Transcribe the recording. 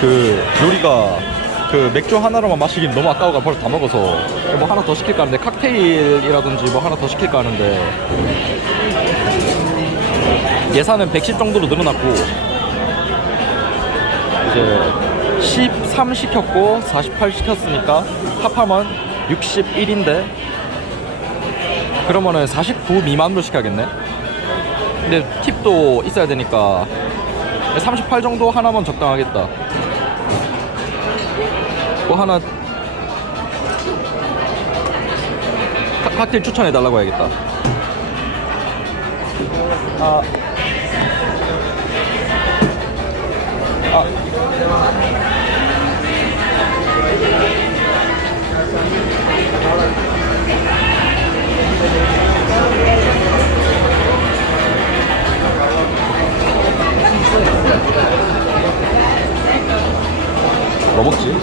그 요리가 그 맥주 하나로만 마시긴 너무 아까워가 벌써 다 먹어서 뭐 하나 더 시킬까 하는데 칵테일이라든지 뭐 하나 더 시킬까 하는데 예산은 110 정도로 늘어났고 이제 13 시켰고 48 시켰으니까 합하면 61인데 그러면은 49 미만으로 시켜야겠네. 근데 팁도 있어야 되니까 38 정도 하나만 적당하겠다 뭐 하나 카, 칵테일 추천해 달라고 해야겠다 아. 아. 뭐 먹었지?